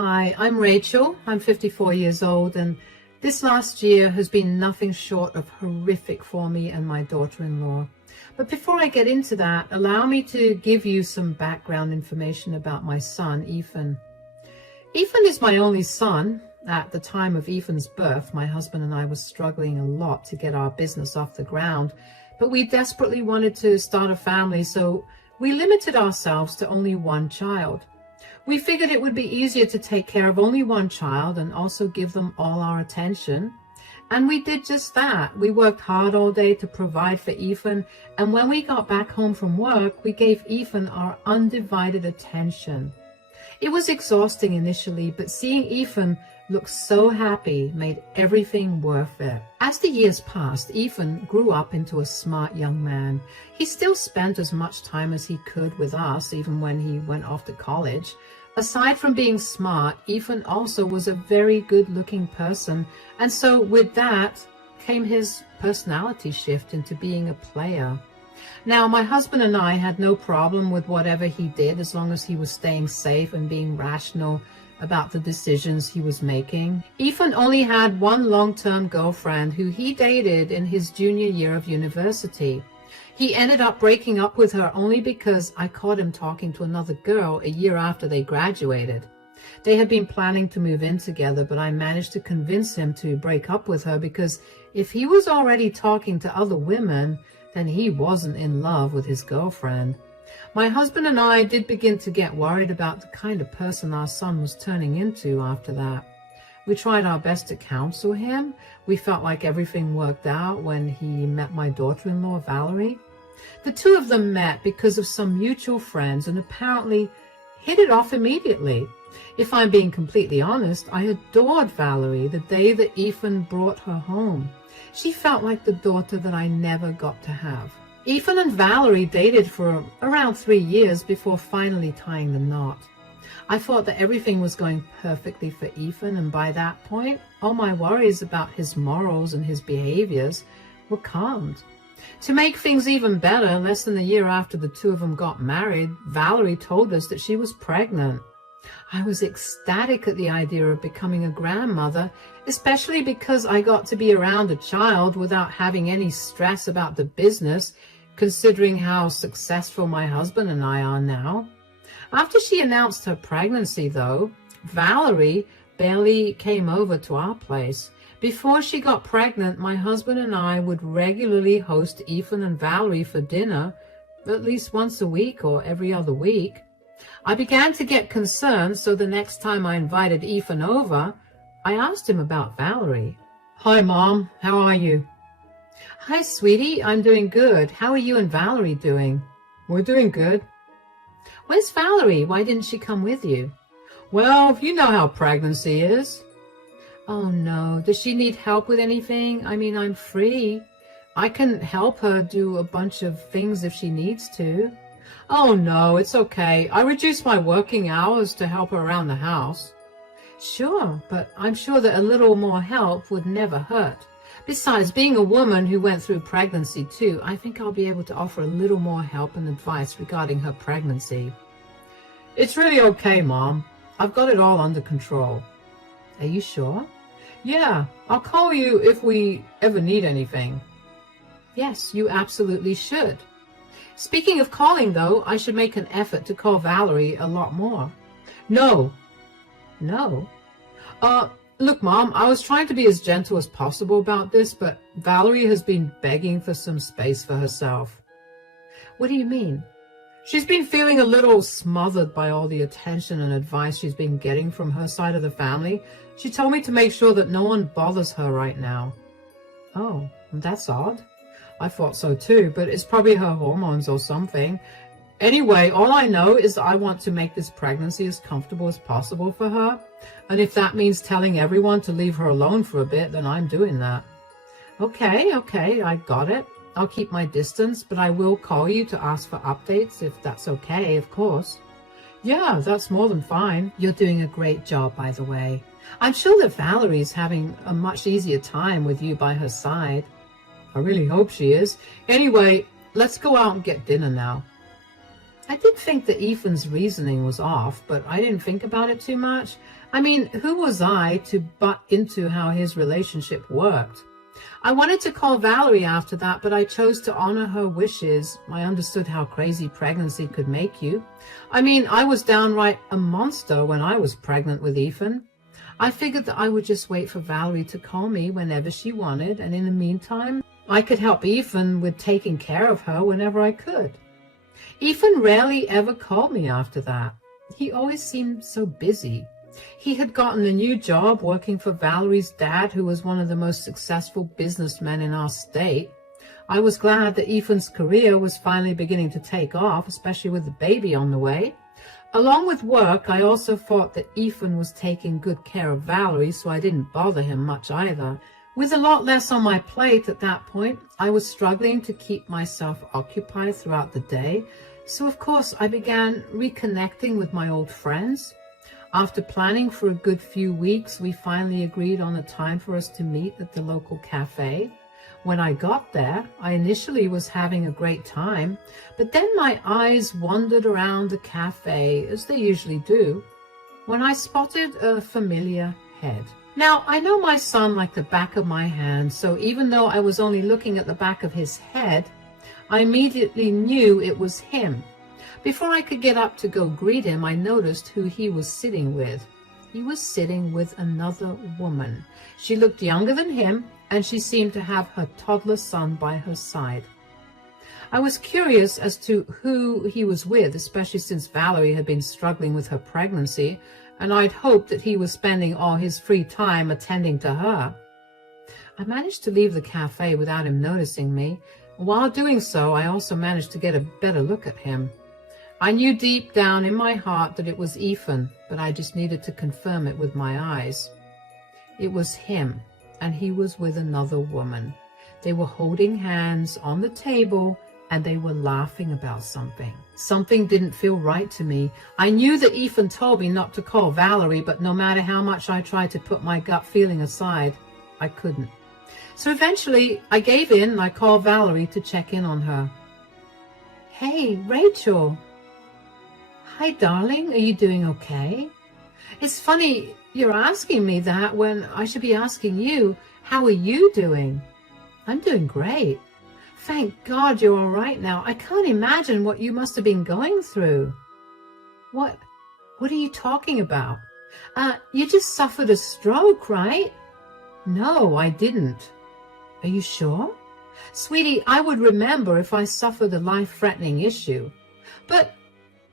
Hi, I'm Rachel. I'm 54 years old, and this last year has been nothing short of horrific for me and my daughter-in-law. But before I get into that, allow me to give you some background information about my son, Ethan. Ethan is my only son. At the time of Ethan's birth, my husband and I were struggling a lot to get our business off the ground, but we desperately wanted to start a family, so we limited ourselves to only one child. We figured it would be easier to take care of only one child and also give them all our attention. And we did just that. We worked hard all day to provide for Ethan, and when we got back home from work, we gave Ethan our undivided attention. It was exhausting initially, but seeing Ethan look so happy made everything worth it. As the years passed, Ethan grew up into a smart young man. He still spent as much time as he could with us, even when he went off to college. Aside from being smart, Ethan also was a very good-looking person, and so with that came his personality shift into being a player. Now, my husband and I had no problem with whatever he did as long as he was staying safe and being rational about the decisions he was making. Ethan only had one long-term girlfriend who he dated in his junior year of university. He ended up breaking up with her only because I caught him talking to another girl a year after they graduated. They had been planning to move in together, but I managed to convince him to break up with her because if he was already talking to other women, then he wasn't in love with his girlfriend. My husband and I did begin to get worried about the kind of person our son was turning into after that. We tried our best to counsel him. We felt like everything worked out when he met my daughter-in-law, Valerie. The two of them met because of some mutual friends and apparently hit it off immediately. If I'm being completely honest, I adored Valerie the day that Ethan brought her home. She felt like the daughter that I never got to have. Ethan and Valerie dated for around 3 years before finally tying the knot. I thought that everything was going perfectly for Ethan, and by that point, all my worries about his morals and his behaviors were calmed. To make things even better, less than a year after the two of them got married, Valerie told us that she was pregnant. I was ecstatic at the idea of becoming a grandmother, especially because I got to be around a child without having any stress about the business, considering how successful my husband and I are now. After she announced her pregnancy, though, Valerie barely came over to our place. Before she got pregnant, my husband and I would regularly host Ethan and Valerie for dinner, at least once a week or every other week. I began to get concerned, so the next time I invited Ethan over, I asked him about Valerie. "Hi, Mom. How are you?" "Hi, sweetie. I'm doing good. How are you and Valerie doing?" "We're doing good." "Where's Valerie? Why didn't she come with you?" "Well, you know how pregnancy is." "Oh, no. Does she need help with anything? I mean, I'm free. I can help her do a bunch of things if she needs to." "Oh, no, it's okay. I reduced my working hours to help her around the house." "Sure, but I'm sure that a little more help would never hurt. Besides, being a woman who went through pregnancy too, I think I'll be able to offer a little more help and advice regarding her pregnancy." "It's really okay, Mom. I've got it all under control." "Are you sure?" "Yeah, I'll call you if we ever need anything." "Yes, you absolutely should. Speaking of calling, though, I should make an effort to call Valerie a lot more." "No." "No?" Look, Mom, I was trying to be as gentle as possible about this, but Valerie has been begging for some space for herself." "What do you mean?" "She's been feeling a little smothered by all the attention and advice she's been getting from her side of the family. She told me to make sure that no one bothers her right now." "Oh, that's odd. I thought so too, but it's probably her hormones or something. Anyway, all I know is that I want to make this pregnancy as comfortable as possible for her. And if that means telling everyone to leave her alone for a bit, then I'm doing that." Okay, I got it. I'll keep my distance, but I will call you to ask for updates if that's okay, of course." "Yeah, that's more than fine." "You're doing a great job, by the way. I'm sure that Valerie's having a much easier time with you by her side." "I really hope she is. Anyway, let's go out and get dinner now." I did think that Ethan's reasoning was off, but I didn't think about it too much. I mean, who was I to butt into how his relationship worked? I wanted to call Valerie after that, but I chose to honor her wishes. I understood how crazy pregnancy could make you. I mean, I was downright a monster when I was pregnant with Ethan. I figured that I would just wait for Valerie to call me whenever she wanted, and in the meantime, I could help Ethan with taking care of her whenever I could. Ethan rarely ever called me after that. He always seemed so busy. He had gotten a new job working for Valerie's dad, who was one of the most successful businessmen in our state. I was glad that Ethan's career was finally beginning to take off, especially with the baby on the way. Along with work, I also thought that Ethan was taking good care of Valerie, so I didn't bother him much either. With a lot less on my plate at that point, I was struggling to keep myself occupied throughout the day, so of course I began reconnecting with my old friends. After planning for a good few weeks, we finally agreed on a time for us to meet at the local cafe. When I got there, I initially was having a great time, but then my eyes wandered around the cafe, as they usually do, when I spotted a familiar head. Now, I know my son like the back of my hand, so even though I was only looking at the back of his head, I immediately knew it was him. Before I could get up to go greet him, I noticed who he was sitting with. He was sitting with another woman. She looked younger than him, and she seemed to have her toddler son by her side. I was curious as to who he was with, especially since Valerie had been struggling with her pregnancy, and I'd hoped that he was spending all his free time attending to her. I managed to leave the cafe without him noticing me. While doing so, I also managed to get a better look at him. I knew deep down in my heart that it was Ethan, but I just needed to confirm it with my eyes. It was him, and he was with another woman. They were holding hands on the table, and they were laughing about something. Something didn't feel right to me. I knew that Ethan told me not to call Valerie, but no matter how much I tried to put my gut feeling aside, I couldn't. So eventually, I gave in and I called Valerie to check in on her. Hey, Rachel. Hi, darling. Are you doing okay? It's funny you're asking me that when I should be asking you, how are you doing? I'm doing great. Thank God you're all right now. I can't imagine what you must have been going through. What are you talking about? You just suffered a stroke, right? No, I didn't. Are you sure? Sweetie, I would remember if I suffered a life-threatening issue. But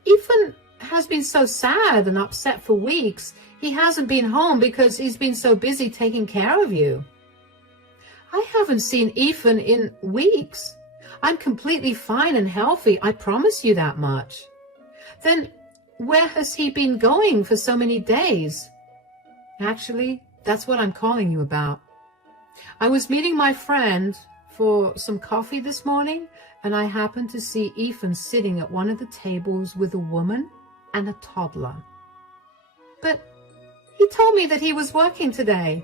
Ethan has been so sad and upset for weeks. He hasn't been home because he's been so busy taking care of you. I haven't seen Ethan in weeks. I'm completely fine and healthy. I promise you that much. Then where has he been going for so many days? Actually, that's what I'm calling you about. I was meeting my friend for some coffee this morning, and I happened to see Ethan sitting at one of the tables with a woman and a toddler. But he told me that he was working today.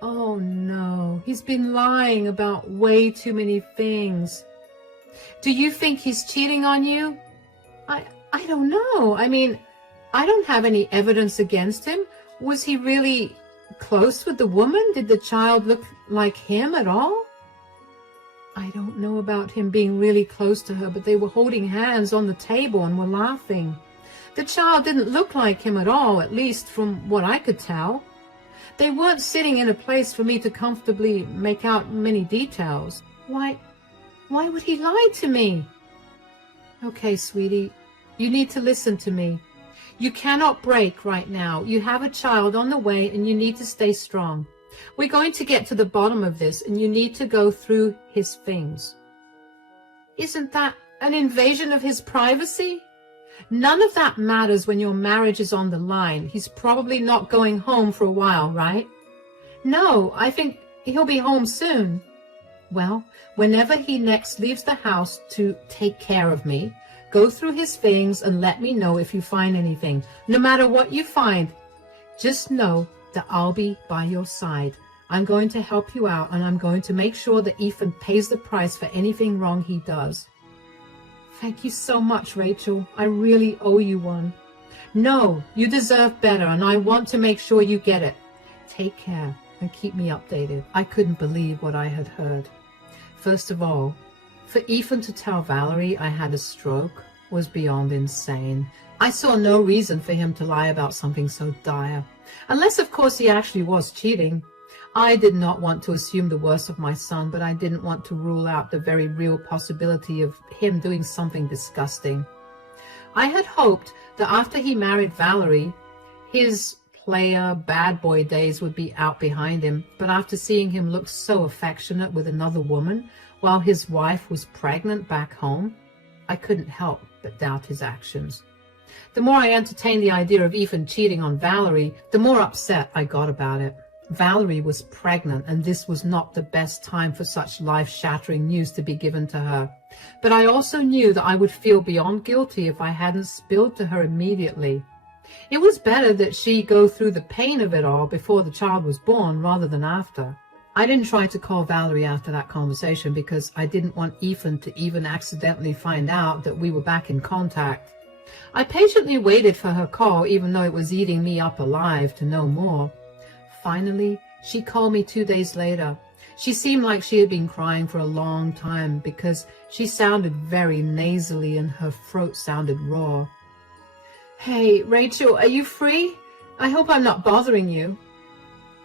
Oh no, he's been lying about way too many things. Do you think he's cheating on you? I don't know. I mean, I don't have any evidence against him. Was he really close with the woman? Did the child look like him at all? I don't know about him being really close to her, but they were holding hands on the table and were laughing. The child didn't look like him at all, at least from what I could tell. They weren't sitting in a place for me to comfortably make out many details. Why would he lie to me? Okay, sweetie, you need to listen to me. You cannot break right now. You have a child on the way and you need to stay strong. We're going to get to the bottom of this and you need to go through his things. Isn't that an invasion of his privacy? None of that matters when your marriage is on the line. He's probably not going home for a while, right? No, I think he'll be home soon. Well, whenever he next leaves the house to take care of me, go through his things and let me know if you find anything. No matter what you find, just know that I'll be by your side. I'm going to help you out, and I'm going to make sure that Ethan pays the price for anything wrong he does. Thank you so much, Rachel. I really owe you one. No, you deserve better, and I want to make sure you get it. Take care and keep me updated. I couldn't believe what I had heard. First of all, for Ethan to tell Valerie I had a stroke was beyond insane. I saw no reason for him to lie about something so dire. Unless, of course, he actually was cheating. I did not want to assume the worst of my son, but I didn't want to rule out the very real possibility of him doing something disgusting. I had hoped that after he married Valerie, his player, bad boy days would be out behind him, but after seeing him look so affectionate with another woman while his wife was pregnant back home, I couldn't help but doubt his actions. The more I entertained the idea of Ethan cheating on Valerie, the more upset I got about it. Valerie was pregnant, and this was not the best time for such life-shattering news to be given to her. But I also knew that I would feel beyond guilty if I hadn't spilled to her immediately. It was better that she go through the pain of it all before the child was born rather than after. I didn't try to call Valerie after that conversation because I didn't want Ethan to even accidentally find out that we were back in contact. I patiently waited for her call, even though it was eating me up alive to know more. Finally, she called me 2 days later. She seemed like she had been crying for a long time because she sounded very nasally and her throat sounded raw. Hey, Rachel, are you free? I hope I'm not bothering you.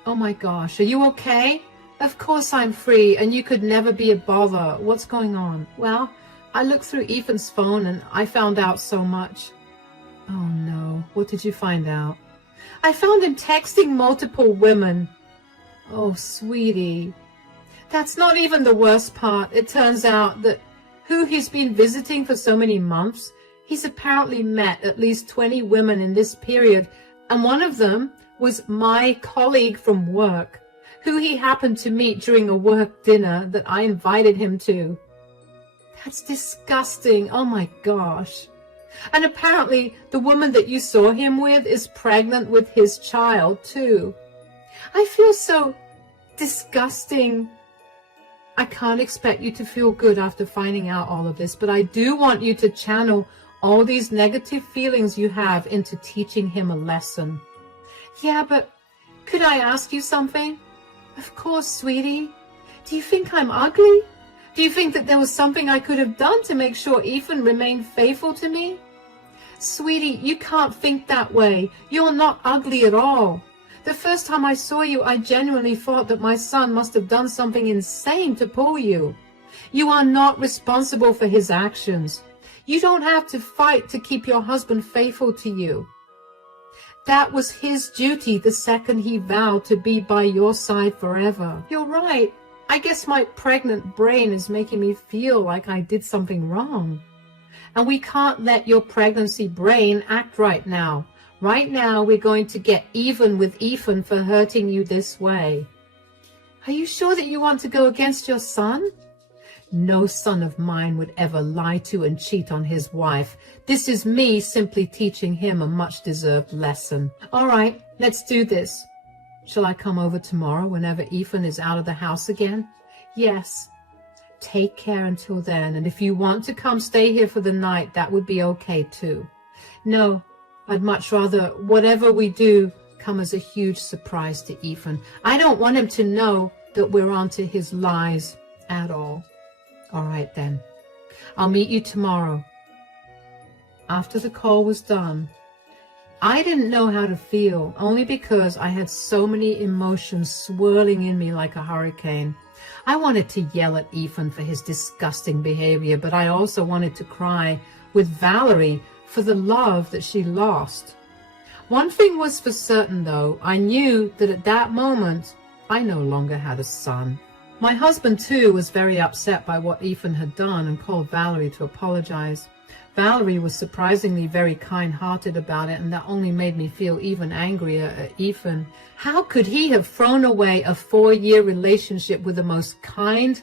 Oh my gosh, are you okay? Of course I'm free, and you could never be a bother. What's going on? Well, I looked through Ethan's phone and I found out so much. Oh no, what did you find out? I found him texting multiple women. Oh, sweetie. That's not even the worst part. It turns out that who he's been visiting for so many months, he's apparently met at least 20 women in this period, and one of them was my colleague from work, who he happened to meet during a work dinner that I invited him to. That's disgusting. Oh my gosh. And apparently the woman that you saw him with is pregnant with his child too. I feel so disgusting. I can't expect you to feel good after finding out all of this, but I do want you to channel all these negative feelings you have into teaching him a lesson. Yeah, but could I ask you something? Of course, sweetie. Do you think I'm ugly? Do you think that there was something I could have done to make sure Ethan remained faithful to me? Sweetie, you can't think that way. You're not ugly at all. The first time I saw you, I genuinely thought that my son must have done something insane to pull you. You are not responsible for his actions. You don't have to fight to keep your husband faithful to you. That was his duty the second he vowed to be by your side forever. You're right. I guess my pregnant brain is making me feel like I did something wrong. And we can't let your pregnancy brain act right now. Right now, we're going to get even with Ethan for hurting you this way. Are you sure that you want to go against your son? No son of mine would ever lie to and cheat on his wife. This is me simply teaching him a much-deserved lesson. All right, let's do this. Shall I come over tomorrow whenever Ethan is out of the house again? Yes. Take care until then, and if you want to come stay here for the night, that would be okay too. No, I'd much rather whatever we do come as a huge surprise to Ethan. I don't want him to know that we're onto his lies at all. All right then. I'll meet you tomorrow. After the call was done, I didn't know how to feel, only because I had so many emotions swirling in me like a hurricane. I wanted to yell at Ethan for his disgusting behavior, but I also wanted to cry with Valerie for the love that she lost. One thing was for certain, though. I knew that at that moment, I no longer had a son. My husband, too, was very upset by what Ethan had done and called Valerie to apologize. Valerie was surprisingly very kind-hearted about it, and that only made me feel even angrier at Ethan. How could he have thrown away a 4-year relationship with the most kind,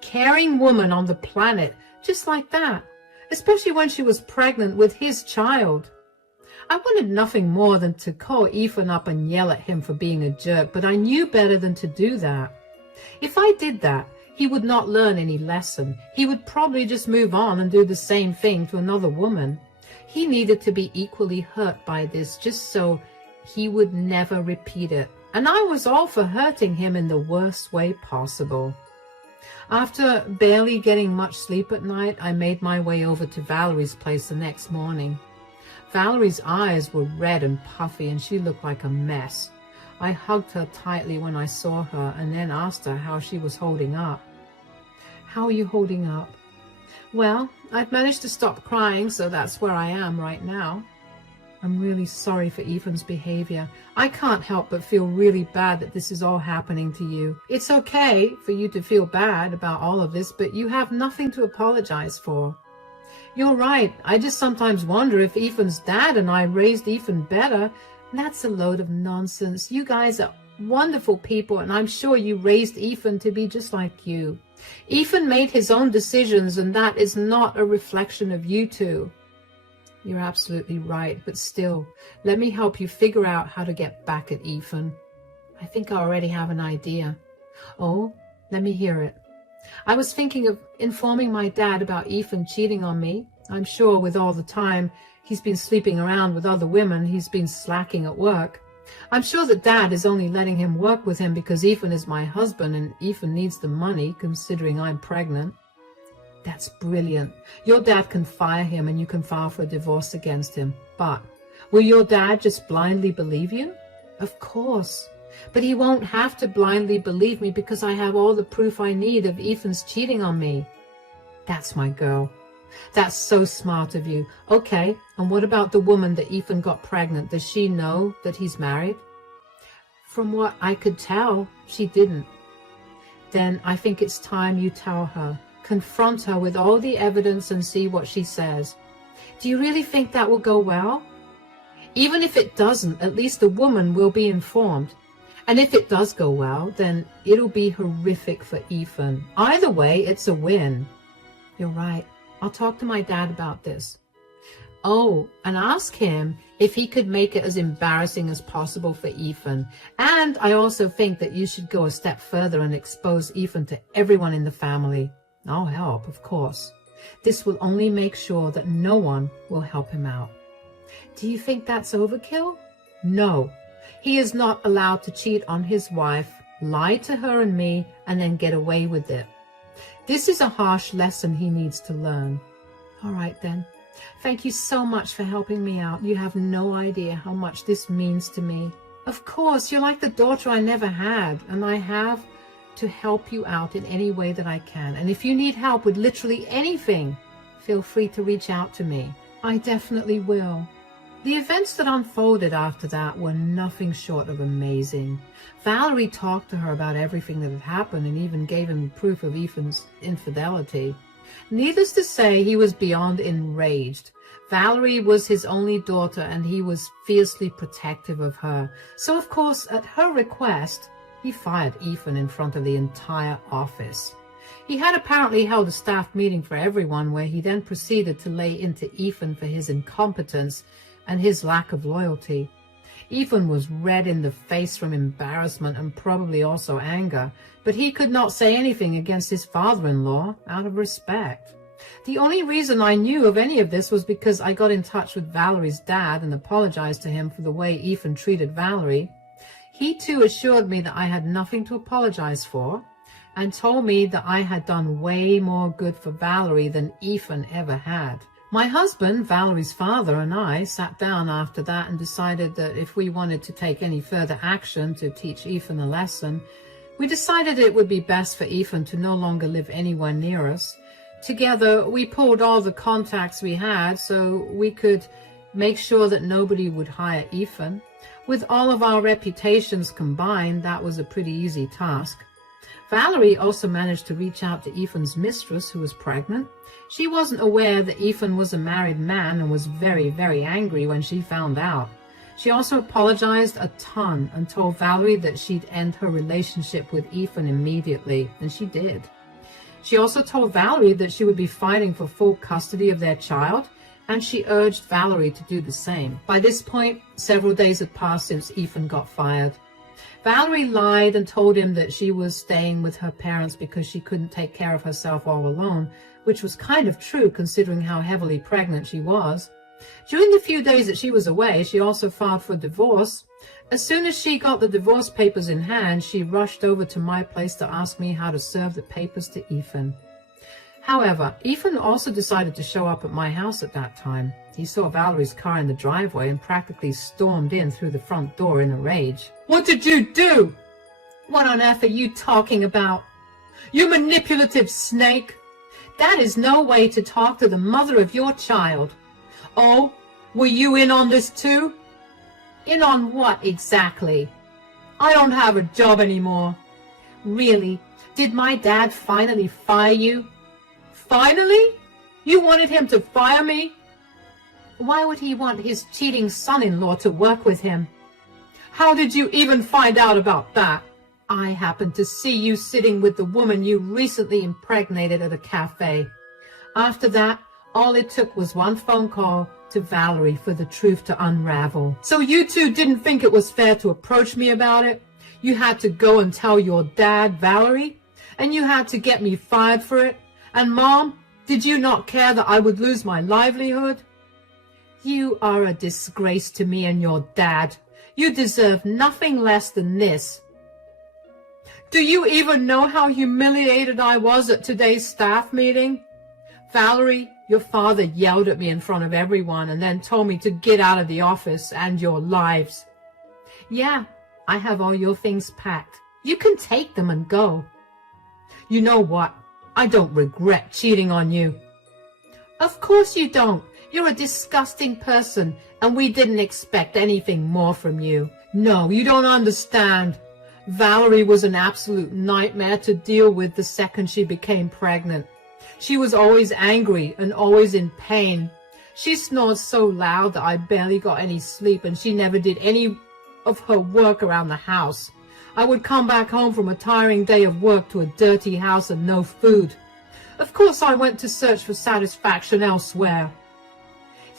caring woman on the planet just like that, especially when she was pregnant with his child? I wanted nothing more than to call Ethan up and yell at him for being a jerk, but I knew better than to do that. If I did that, he would not learn any lesson. He would probably just move on and do the same thing to another woman. He needed to be equally hurt by this just so he would never repeat it. And I was all for hurting him in the worst way possible. After barely getting much sleep at night, I made my way over to Valerie's place the next morning. Valerie's eyes were red and puffy, and she looked like a mess. I hugged her tightly when I saw her and then asked her how she was holding up. "How are you holding up?" "Well, I've managed to stop crying, so that's where I am right now." "I'm really sorry for Ethan's behavior. I can't help but feel really bad that this is all happening to you. It's okay for you to feel bad about all of this, but you have nothing to apologize for." "You're right. I just sometimes wonder if Ethan's dad and I raised Ethan better." "That's a load of nonsense. You guys are wonderful people, and I'm sure you raised Ethan to be just like you. Ethan made his own decisions, and that is not a reflection of you two." "You're absolutely right, but still, let me help you figure out how to get back at Ethan." "I think I already have an idea." "Oh, let me hear it." "I was thinking of informing my dad about Ethan cheating on me. I'm sure with all the time he's been sleeping around with other women, he's been slacking at work. I'm sure that Dad is only letting him work with him because Ethan is my husband and Ethan needs the money, considering I'm pregnant." "That's brilliant. Your dad can fire him and you can file for a divorce against him. But will your dad just blindly believe you?" "Of course. But he won't have to blindly believe me because I have all the proof I need of Ethan's cheating on me." "That's my girl. That's so smart of you. Okay, and what about the woman that Ethan got pregnant? Does she know that he's married?" "From what I could tell, she didn't." "Then I think it's time you tell her. Confront her with all the evidence and see what she says." "Do you really think that will go well?" "Even if it doesn't, at least the woman will be informed. And if it does go well, then it'll be horrific for Ethan. Either way, it's a win." "You're right. I'll talk to my dad about this." "Oh, and ask him if he could make it as embarrassing as possible for Ethan. And I also think that you should go a step further and expose Ethan to everyone in the family. I'll help, of course. This will only make sure that no one will help him out." "Do you think that's overkill?" "No. He is not allowed to cheat on his wife, lie to her and me, and then get away with it. This is a harsh lesson he needs to learn." "All right, then. Thank you so much for helping me out. You have no idea how much this means to me." "Of course, you're like the daughter I never had, and I have to help you out in any way that I can. And if you need help with literally anything, feel free to reach out to me." "I definitely will." The events that unfolded after that were nothing short of amazing. Valerie talked to her about everything that had happened and even gave him proof of Ethan's infidelity. Needless to say, he was beyond enraged. Valerie was his only daughter and he was fiercely protective of her. So, of course, at her request, he fired Ethan in front of the entire office. He had apparently held a staff meeting for everyone where he then proceeded to lay into Ethan for his incompetence and his lack of loyalty. Ethan was red in the face from embarrassment and probably also anger, but he could not say anything against his father-in-law out of respect. The only reason I knew of any of this was because I got in touch with Valerie's dad and apologized to him for the way Ethan treated Valerie. He too assured me that I had nothing to apologize for and told me that I had done way more good for Valerie than Ethan ever had. My husband, Valerie's father, and I sat down after that and decided that if we wanted to take any further action to teach Ethan a lesson, we decided it would be best for Ethan to no longer live anywhere near us. Together, we pulled all the contacts we had so we could make sure that nobody would hire Ethan. With all of our reputations combined, that was a pretty easy task. Valerie also managed to reach out to Ethan's mistress, who was pregnant. She wasn't aware that Ethan was a married man and was very, very angry when she found out. She also apologized a ton and told Valerie that she'd end her relationship with Ethan immediately, and she did. She also told Valerie that she would be fighting for full custody of their child, and she urged Valerie to do the same. By this point, several days had passed since Ethan got fired. Valerie lied and told him that she was staying with her parents because she couldn't take care of herself all alone, which was kind of true considering how heavily pregnant she was. During the few days that she was away, she also filed for divorce. As soon as she got the divorce papers in hand, she rushed over to my place to ask me how to serve the papers to Ethan. However, Ethan also decided to show up at my house at that time. He saw Valerie's car in the driveway and practically stormed in through the front door in a rage. "What did you do?" "What on earth are you talking about? You manipulative snake! That is no way to talk to the mother of your child." "Oh, were you in on this too?" "In on what exactly?" "I don't have a job anymore." "Really? Did my dad finally fire you?" "Finally? You wanted him to fire me?" "Why would he want his cheating son-in-law to work with him?" "How did you even find out about that?" "I happened to see you sitting with the woman you recently impregnated at a cafe. After that, all it took was one phone call to Valerie for the truth to unravel." "So you two didn't think it was fair to approach me about it? You had to go and tell your dad, Valerie? And you had to get me fired for it? And Mom, did you not care that I would lose my livelihood?" "You are a disgrace to me and your dad. You deserve nothing less than this." "Do you even know how humiliated I was at today's staff meeting? Valerie, your father yelled at me in front of everyone and then told me to get out of the office and your lives." "Yeah, I have all your things packed. You can take them and go." "You know what? I don't regret cheating on you." "Of course you don't. You're a disgusting person, and we didn't expect anything more from you." "No, you don't understand. Valerie was an absolute nightmare to deal with the second she became pregnant. She was always angry and always in pain. She snored so loud that I barely got any sleep, and she never did any of her work around the house. I would come back home from a tiring day of work to a dirty house and no food. Of course I went to search for satisfaction elsewhere."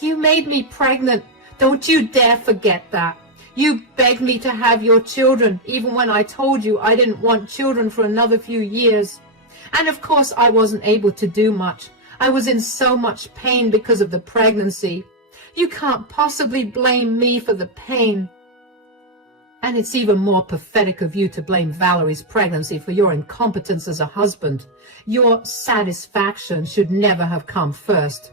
"You made me pregnant. Don't you dare forget that. You begged me to have your children, even when I told you I didn't want children for another few years. And of course I wasn't able to do much. I was in so much pain because of the pregnancy. You can't possibly blame me for the pain. And it's even more pathetic of you to blame Valerie's pregnancy for your incompetence as a husband. Your satisfaction should never have come first.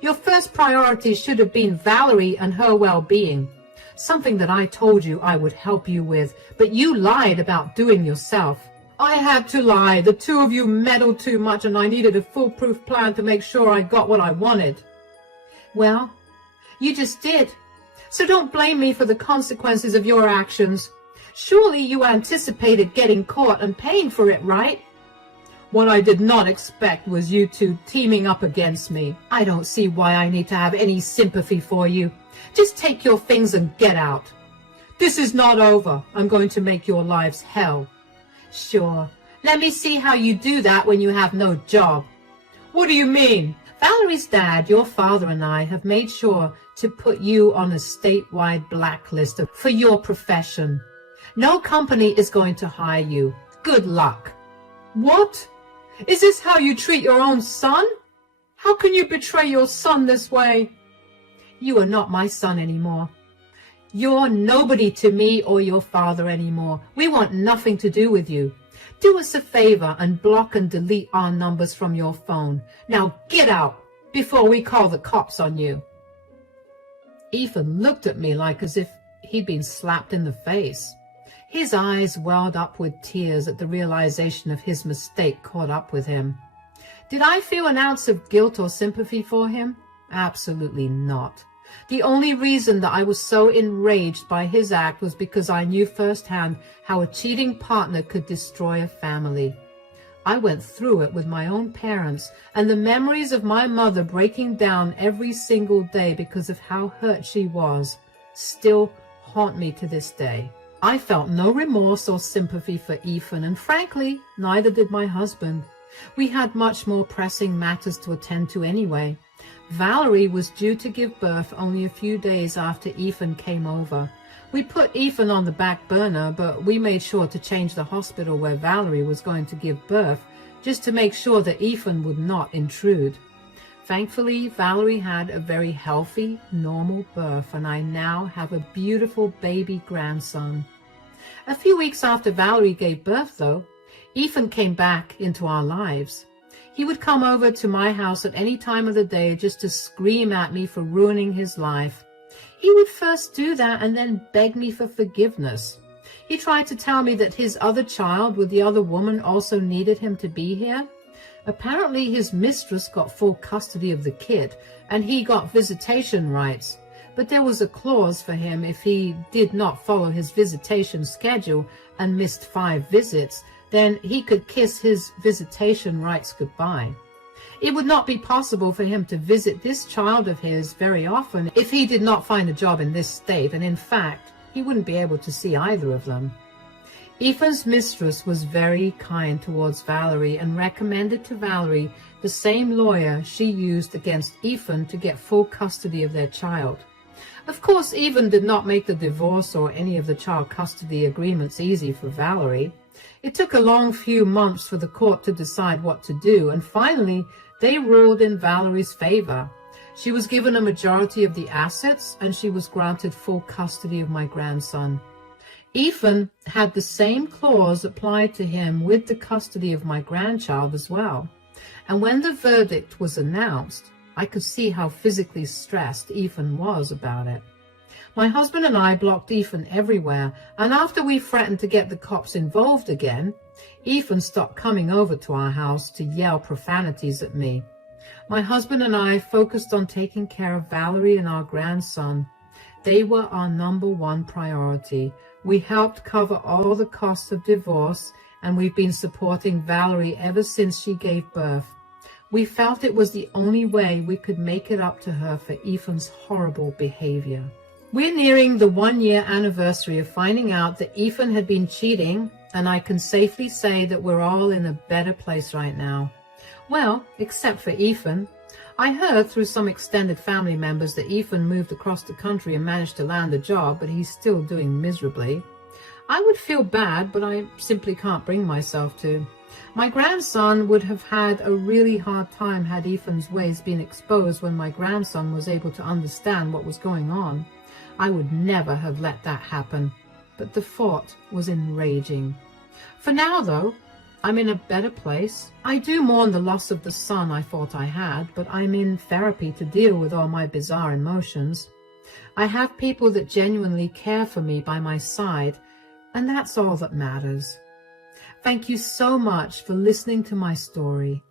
Your first priority should have been Valerie and her well-being, something that I told you I would help you with, but you lied about doing yourself." "I had to lie. The two of you meddled too much, and I needed a foolproof plan to make sure I got what I wanted." "Well, you just did. So don't blame me for the consequences of your actions. Surely you anticipated getting caught and paying for it, right?" "What I did not expect was you two teaming up against me." "I don't see why I need to have any sympathy for you. Just take your things and get out." "This is not over. I'm going to make your lives hell." "Sure. Let me see how you do that when you have no job." "What do you mean?" "Valerie's dad, your father, and I have made sure to put you on a statewide blacklist for your profession. No company is going to hire you. Good luck." "What? Is this how you treat your own son? How can you betray your son this way?" "You are not my son anymore. You're nobody to me or your father anymore. We want nothing to do with you. Do us a favor and block and delete our numbers from your phone. Now get out before we call the cops on you." Ethan looked at me like as if he'd been slapped in the face. His eyes welled up with tears at the realization of his mistake caught up with him. Did I feel an ounce of guilt or sympathy for him? Absolutely not. The only reason that I was so enraged by his act was because I knew firsthand how a cheating partner could destroy a family. I went through it with my own parents, and the memories of my mother breaking down every single day because of how hurt she was still haunt me to this day. I felt no remorse or sympathy for Ethan, and frankly, neither did my husband. We had much more pressing matters to attend to anyway. Valerie was due to give birth only a few days after Ethan came over. We put Ethan on the back burner, but we made sure to change the hospital where Valerie was going to give birth, just to make sure that Ethan would not intrude. Thankfully, Valerie had a very healthy, normal birth, and I now have a beautiful baby grandson. A few weeks after Valerie gave birth, though, Ethan came back into our lives. He would come over to my house at any time of the day just to scream at me for ruining his life. He would first do that and then beg me for forgiveness. He tried to tell me that his other child with the other woman also needed him to be here. Apparently his mistress got full custody of the kid and he got visitation rights, but there was a clause for him if he did not follow his visitation schedule and missed 5 visits, then he could kiss his visitation rights goodbye. It would not be possible for him to visit this child of his very often if he did not find a job in this state, and in fact, he wouldn't be able to see either of them. Ethan's mistress was very kind towards Valerie and recommended to Valerie the same lawyer she used against Ethan to get full custody of their child. Of course, Ethan did not make the divorce or any of the child custody agreements easy for Valerie. It took a long few months for the court to decide what to do, and finally they ruled in Valerie's favor. She was given a majority of the assets, and she was granted full custody of my grandson. Ethan had the same clause applied to him with the custody of my grandchild as well. And when the verdict was announced, I could see how physically stressed Ethan was about it. My husband and I blocked Ethan everywhere, and after we threatened to get the cops involved again, Ethan stopped coming over to our house to yell profanities at me. My husband and I focused on taking care of Valerie and our grandson. They were our #1 priority. We helped cover all the costs of divorce, and we've been supporting Valerie ever since she gave birth. We felt it was the only way we could make it up to her for Ethan's horrible behavior. We're nearing the 1-year anniversary of finding out that Ethan had been cheating, and I can safely say that we're all in a better place right now. Well, except for Ethan. I heard through some extended family members that Ethan moved across the country and managed to land a job, but he's still doing miserably. I would feel bad, but I simply can't bring myself to. My grandson would have had a really hard time had Ethan's ways been exposed when my grandson was able to understand what was going on. I would never have let that happen, but the thought was enraging. For now, though, I'm in a better place. I do mourn the loss of the son I thought I had, but I'm in therapy to deal with all my bizarre emotions. I have people that genuinely care for me by my side, and that's all that matters. Thank you so much for listening to my story.